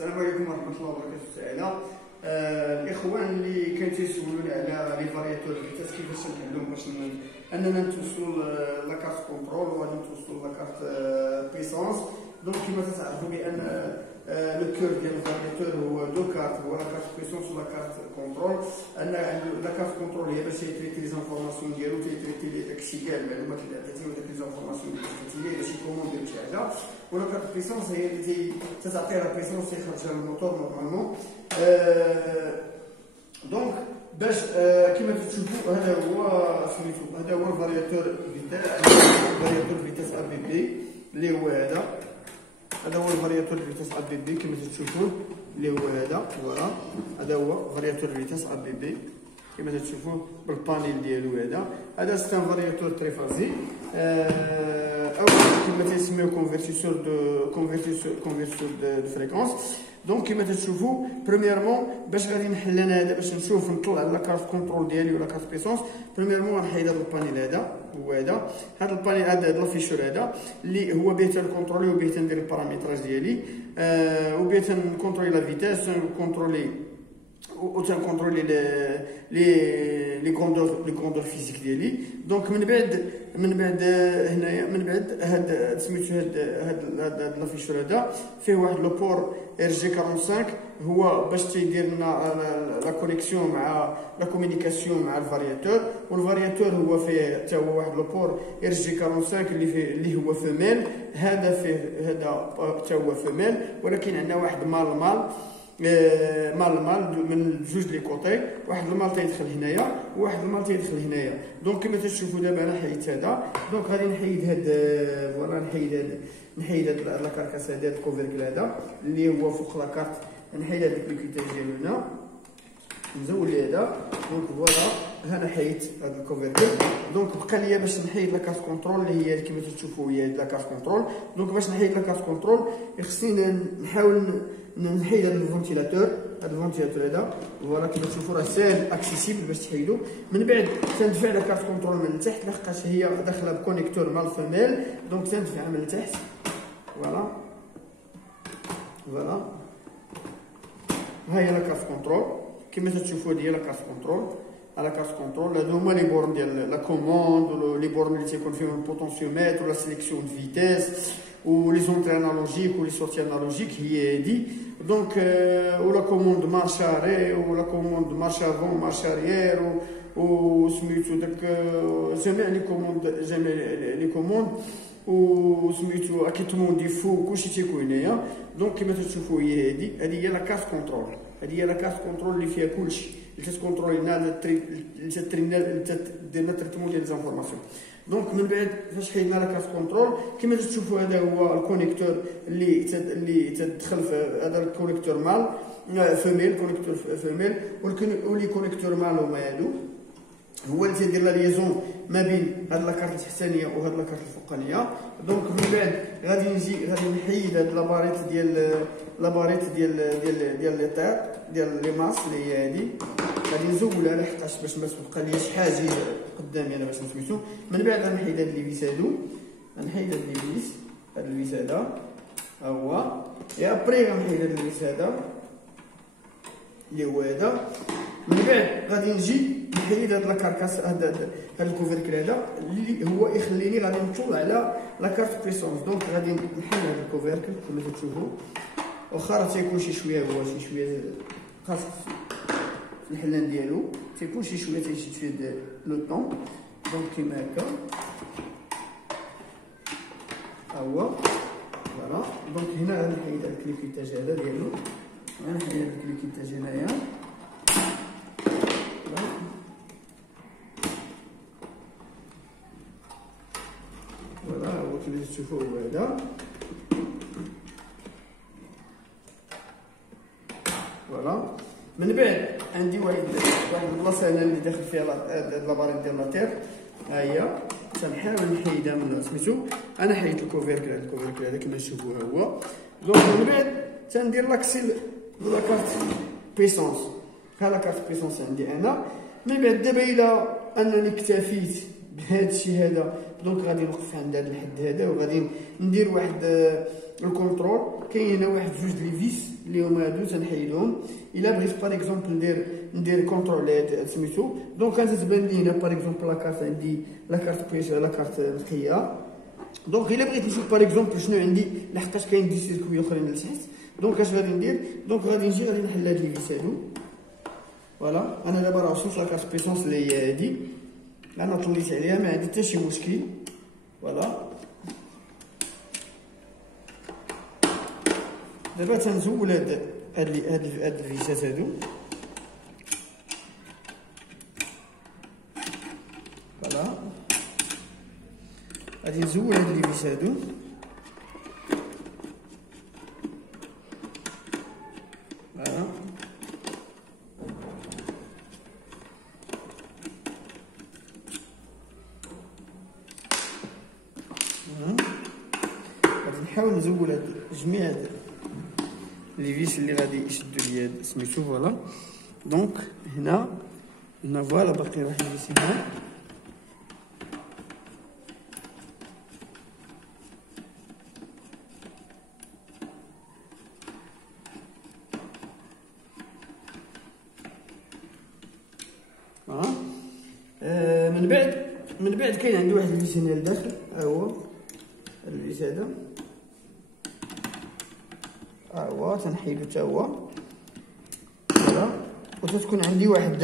السلام عليكم ورحمة الله وبركاته تعالى. الإخوان اللي كانوا تيسولوني على لي فارياتور فيتاس كيفاش نحلهم باش أننا نتوصلوا لاكارت كونترول وغادي نتوصلوا لاكارت بيسونس. دونك كما تعرفوا بأن لو كور ديال الفارياتور هو دو كارت، هو لاكارت بيسونس و لاكارت كونترول. أن لاكارت كونترول هي باش تريتي لي زانفورماسيون ديالو، تريتي لي داكشي كاع المعلومات اللي عطيتيه وداك لي زانفورماسيون اللي عطيتي ليه باش يكومونديو شي حاجة. لاكارت بيسونس هي اللي تتعطي لا بيسونس تيخرجها الموتور نورمالمون. دونك باش كما تشوفوا هذا هو سميتو، هذا هو الفارياتور فيتاس ا بي بي اللي هو هذا هو الفارياتور فيتاس ا بي بي كما تشوفوا اللي هو فوالا. هذا هو فارياتور فيتاس ا بي بي كما تشوفوا بالبانيل ديالو. هذا سي ان فارياتور تري فازي او كما تسميو كونفرتيسور دو فريكونس. دونك كما تشوفوا بريميرمون باش غادي نحل انا هذا باش نشوف نطلع لا كارت كونترول ديالي ولا كارت بيسونس. بريميرمون غنحيد هذا البانيل، هذا هو هذا البانيل، هذا لافيشور هذا اللي هو بيه تنكونترولي وبيه تندير البارامتراج ديالي وبيه تنكونترولي لا فيتاس تنكونترولي وتنكونترولي لي كوندور فيزيك ديالي. دونك من بعد هنايا من بعد هاد سميتو هاد لافيشور هذا فيه واحد لو بور ار جي 45 هو باش تيدير لنا لا كونيكسيون مع لا كومونيكاسيون مع الفارياتور. والفارياتور هو فيه حتى هو واحد لو بور ار جي 45 اللي هو فيميل. هذا فيه هذا حتى هو فيميل، ولكن عندنا واحد مال من جوج لي كوطي، واحد المال تيدخل هنايا وواحد المال تيدخل هنايا. دونك كما تشوفوا دابا انا حيدت هذا. دونك غادي نحيد هاد فوالا نحيد هاد لاكاركاس هذا الكوفركل هذا اللي هو فوق لاكارت. نحيد هاد الكليكيتاج ديالو هنا نزول لي هذا. دونك فوالا انا حيدت هاد الكوفركل. دونك بقى ليا باش نحيد لاكارت كونترول اللي هي كما تشوفوا هي لاكارت كونترول. دونك باش نحيد لاكارت كونترول خصني نحاول نحيد هذا الفونتيلاتور هذا فوالا كما تشوفوا راه ساهل اكسيسيبل باش تحيدو. من بعد تندفع لا كارت كونترول من التحت لحقاش هي داخله بكونيكتور مع الفيميل. دونك تندفع من التحت فوالا ها هي لا كارت كونترول كما تشوفوا هذه هي لا كارت كونترول. هادو هما لي بورن ديال لا كوموند ولي بورن اللي تيكون فيهم البوتونسيوميتر ولا سيليكسيون دو فيتاس ولي زونتري انالوجيك ولي سورتي انالوجيك هي هادي. دونك ولا كوموند مارش اري ولا كوموند مارش افون مارش اريير وسميتو داك جميع لي كوموند وسميتو اكيتمون دي فو كلشي تيكون هنايا. دونك كما تشوفوا هي هذه هي لا كارت كونترول. هذه هي لا كارت كونترول اللي فيها كلشي اللي تكونترولي لنا ديرنا تريتمون ديال ليزانفورماسيون. دونك من بعد فاش حيدنا لا كارت كونترول كما تشوفوا هذا هو الكونيكتور اللي تدخل في هذا الكونيكتور مال فيميل، كونيكتور فيميل. ولي كونيكتور مال هما هادو هو اللي تيدير لا ليزون ما بين هاد لاكارت التحتانيه وهاد لاكارت الفوقانيه. دونك من بعد غادي نحيد هاد لاباريت ديال لي طير ديال لي ماس اللي هي هادي. غادي نزولها لحقاش باش ما تبقى ليا شي حاجه قدامي انا باش نسميتو. من بعد غنحيد هاد ليفيس هادو، غنحيد هاد الليفيس هذا ها هو. يا ابري غنحيد هاد الليفيس هذا اللي هو هذا. من بعد غادي نجي نحيد هاد لاكاركاس هاد الكوفركل هذا اللي هو يخليني غادي نطل على لاكارت بيسونس. دونك غادي نحل هاد الكوفركل كما تشوفوا، واخا راه تيكون شي شويه خاص في الحلان ديالو تيكون شي شويه تيشد فيه لو طون. دونك كيما هكا ها هو فوالا. دونك هنا غنحيد هاد الكليكيتاج هذا ديالو، غنحيد هاد الكليكيتاج هنايا فوالا. هو كما تشوفوا هو هذا فوالا. من بعد عندي واحد البلاصه هنا اللي داخل فيها هاد لاباريت ديال لاطير ها هي. تنحاول نحيدها من سميتو. انا حيدت الكوفركل هذا كما تشوفوا ها هو. دونك من بعد تندير لاكسي لاكارت بيسونس. ها لاكارت بيسونس عندي انا. من بعد دابا الى انني اكتفيت بهذا الشيء هذا دونك غادي نوقف عند هذا الحد هذا وغادي ندير واحد الكونترول كاين هنا واحد جوج لي فيس اللي هما هادو تنحيدهم. الا بغيت باغ اكزومبل ندير كونترول هاد سميتو، دونك تتبان لي هنا باغ اكزومبل لاكارت عندي لاكارت نقيه. دونك الا بغيت نشوف باغ اكزومبل شنو عندي لحقاش كاين دي سيركوي اخرين لتحت، دونك اش غادي ندير؟ دونك غادي نجي غادي نحل هاد لي فيس هادو. فوالا انا دابا راه وصلت لاكارت بيسونس اللي هي هادي، انا طليت عليها ما عندي حتى شي مشكل. فوالا دابا تنزول هاد الفيسات هادو. فوالا غادي نزول هاد لي فيس هادو. فوالا غادي نحاول نزول هاد جميع هاد لي فيس اللي غادي يشدو ليا هاد سميتو. فوالا دونك هنا فوالا باقي واحد الفيس هنا. من بعد كاين عندي واحد الفيس هنا لداخل، ها هو الفيس هذا، ها هو تنحيدو حتى هو. فوالا وتتكون عندي واحد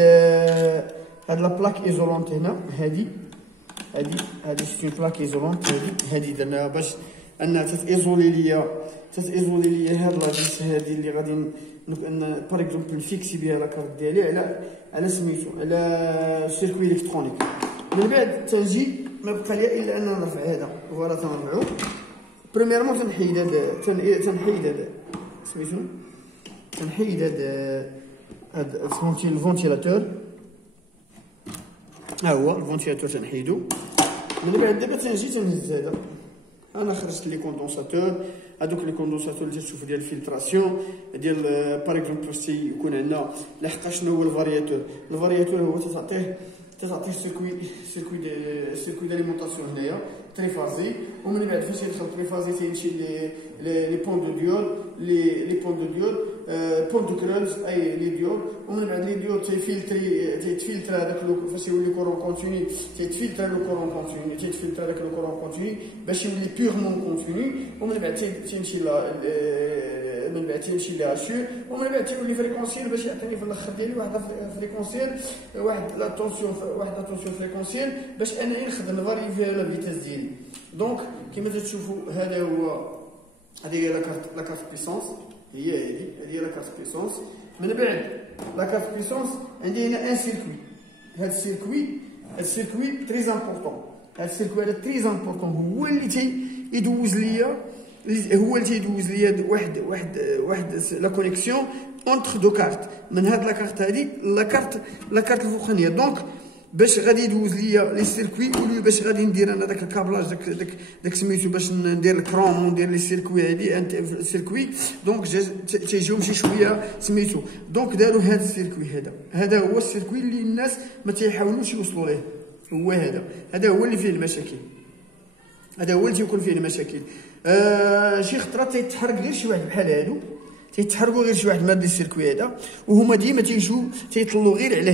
هاد لا بلاك ايزولونت هنا. هادي سيتي بلاك ايزولونت. هادي درناها باش انها تتيزولي ليا هاد لا فيس هادي اللي غادي ان باغ اكزومبل نفيكسي بها لاكارت ديالي على سميتو على سيركوي الكترونيك. من بعد تنجي ما بقى ليا الا ان نرفع هذا. فوالا تنرفعو بريميرمون تنحيد هذا سميتو، تنحيد هاد الفونتيلاتور. ها هو الفونتيلاتور تنحيدو. من بعد دابا تنجي تنهز هذا. انا خرجت لي كوندونساتور، هادوك لي كوندونساتور اللي تشوف ديال الفلتراسيون ديال باغ اكزومبل يكون عندنا لحقاش شنو هو الفارياتور هو تعطيه سيركوي داليمونطاسيون هنايا تريفازي. ومن بعد فاش يدخل تريفازي تيمشي لي بون دو ديود بون دو كرولز اي لي ديود. ومن بعد لي ديود تيتفلتر هذاك فاش يولي كورون كونتيني تيتفلتر هذاك لو كورون كونتيني باش يولي بيغمون كونتيني. ومن بعد تيمشي لاشور. ومن بعد تيولي فريكونسيال باش يعطيني في الاخر ديالي واحد فريكونسيال واحد لا طونسيون فريكونسيال باش انني نخدم نفاري فيها لا فيتاس ديالي. دونك كما تشوفوا هذا هو هذه هي لاكارت بيسونس. هذه هي لاكارت بيسونس. من بعد لاكارت بيسونس عندي هنا ان سيركوي. هذا السيركوي تري امبورطون. هذا السيركوي هذا تري امبورطون هو اللي تيدوز ليا واحد لا كونيكسيون اونتر دو كارت من هاد لاكارت هادي لاكارت الفوقانيه. دونك باش غادي يدوز ليا لي سيركوي ولا باش غادي ندير انا داك الكابلاج داك سميتو باش ندير الكروم وندير لي سيركوي هادي السيركوي. دونك تيجيهم شي شويه سميتو. دونك داروا هاد السيركوي هذا هو السيركوي اللي الناس ما تيحاولوش يوصلوا ليه. هو هذا هو اللي فيه المشاكل. هذا هو اللي تيكون فيه المشاكل. شي خطرات تيتحرق غير شي واحد بحال هادو، تيتحرقوا غير شي واحد من هاد السيركوي هذا، وهما ديما تيجيو تيطلوا غير على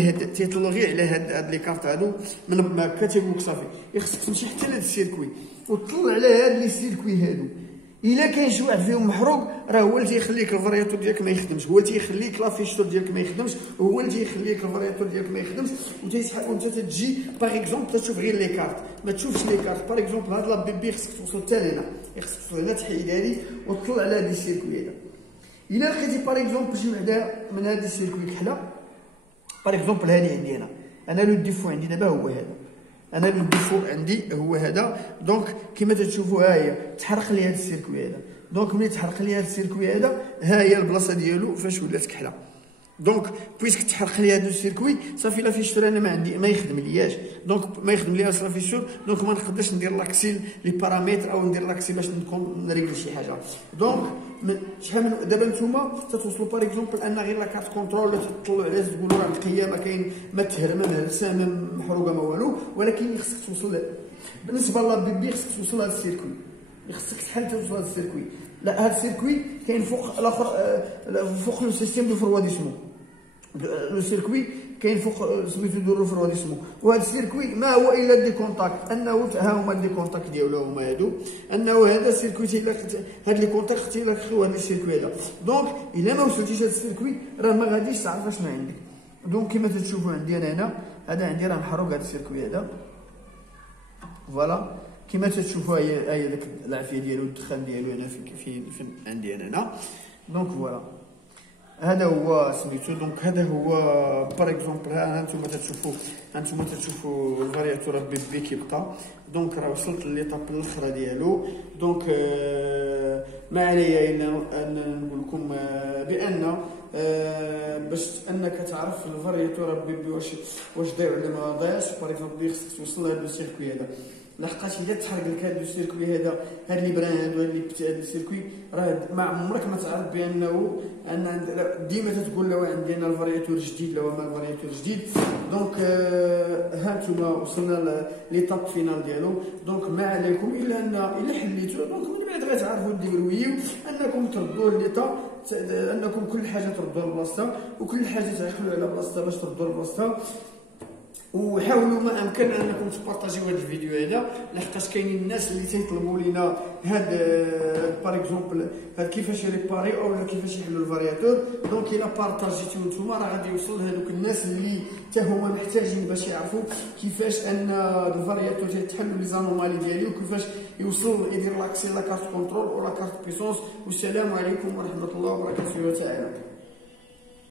هاد لي كارت هادو. من هكا تيقول لك صافي خصك تمشي حتى لهاد السيركوي وتطلع على هاد لي سيركوي هادو. الا كاين شي واحد فيهم محروق راه هو اللي تيخليك الفارياتور ديالك ما يخدمش، هو اللي تيخليك لافيشتور ديالك ما يخدمش، هو اللي تيخليك الفارياتور ديالك ما يخدمش. وانت تجي باغ اكزومبل تشوف غير لي كارت ما تشوفش لي كارت. باغ اكزومبل هاد لا بي خصك توصل حتى لهنا، خصك توصل هنا تحيدها لي وتطلع على هاد السيركوي هذا. الا لقيتي باغ اكزومبل شي وحده من هاد السيركوي كحله باغ اكزومبل هادي عندي انا لو ديفو عندي دابا هو هذا. دونك كما تشوفوا ها هي تحرق لي هذا السيركوي هذا. دونك ملي تحرق لي هذا السيركوي هذا ها هي البلاصه ديالو فاش ولات كحله. دونك بويسك تحرق لي هذا السيركوي صافي لا فيشتور انا ما يخدم لياش. دونك ما يخدم لياش لا فيشتور. دونك ما نقدرش ندير لاكسي لي بارامتر او ندير لاكسي باش نكون نريكل شي حاجه. دونك شحال من دابا نتوما تتوصلوا باغ اكزومبل ان غير لا كارت كونترول ولا تطلعوا عليها تقولوا راه نقيه ما كاين ما تهرمه ما هرسه ما محروقه ما والو، ولكن خصك توصل بالنسبه لا بي خصك توصل لهذا السيركوي. خصك تحل توصل لهذا السيركوي. لا، هذا السيركوي كاين فوق الاخر، فوق لو سيستيم دو فرواديسمون. لو سيركوي كاين فوق سميتو دو الفرواديسمون. وهذا السيركوي ما هو الا دي كونتاكت، انه ها هما دي كونتاكت ديالو هما هادو، انه هذا السيركوي هاد لي كونتاكت تيلاقيو هاد السيركوي هذا. دونك الا ما وصلتيش هاد السيركوي راه ما غاديش تعرف اشنو عندك. دونك كما تشوفوا عندي انا هنا، هذا عندي راه محروق هذا السيركوي هذا، فوالا كما تشوفوا هي داك العافيه ديالو الدخان ديالو هنا في عندي انا هنا. دونك فوالا هذا هو سميتو. دونك هذا هو باغ اكزومبل، ها انتم تشوفوا الفارياتور بي كيبقى. دونك راه وصلت لليطاب الاخرى ديالو. دونك ما عليا الا ان نقول لكم بان باش انك تعرف الفارياتور بي واش ضايع ولا ما ضايعش. باغ اكزومبل خصك توصل لهذا السيركوي هذا، لحقاش الا تحرق لك هذا السيركوي هذا، هاد لي بران هادو هاد السيركوي، راه ما عمرك ما تعرف بانه ديما تتقول له عندي انا الفارياتور جديد، لو ما الفارياتور جديد. دونك ها نتوما وصلنا ليطاب فينال ديالو. دونك ما عليكم الا ان الا حليتو، دونك من بعد غتعرفوا ديرويو انكم تردوا ليطاب، انكم كل حاجه تردوها لبلاصتها، وكل حاجه تعقلوا على بلاصتها باش تردوا لبلاصتها. وحاولوا ما امكن انكم تبارطاجيو هذا الفيديو هذا، لحقاش كاينين الناس اللي تيطلبوا لينا هاد باغ اكزومبل هاد كيفاش يريباري او كيفاش يحلوا الفارياتور. دونك الا بارطاجيتو نتوما راه غادي يوصل لهذوك الناس اللي حتى هما محتاجين باش يعرفوا كيفاش ان الفارياتور تيتحلوا لي زانومالي ديالو، وكيفاش يوصل يدير لاكسي لا كارت كونترول ولا كارت بيسونس. والسلام عليكم ورحمه الله وبركاته تعالى.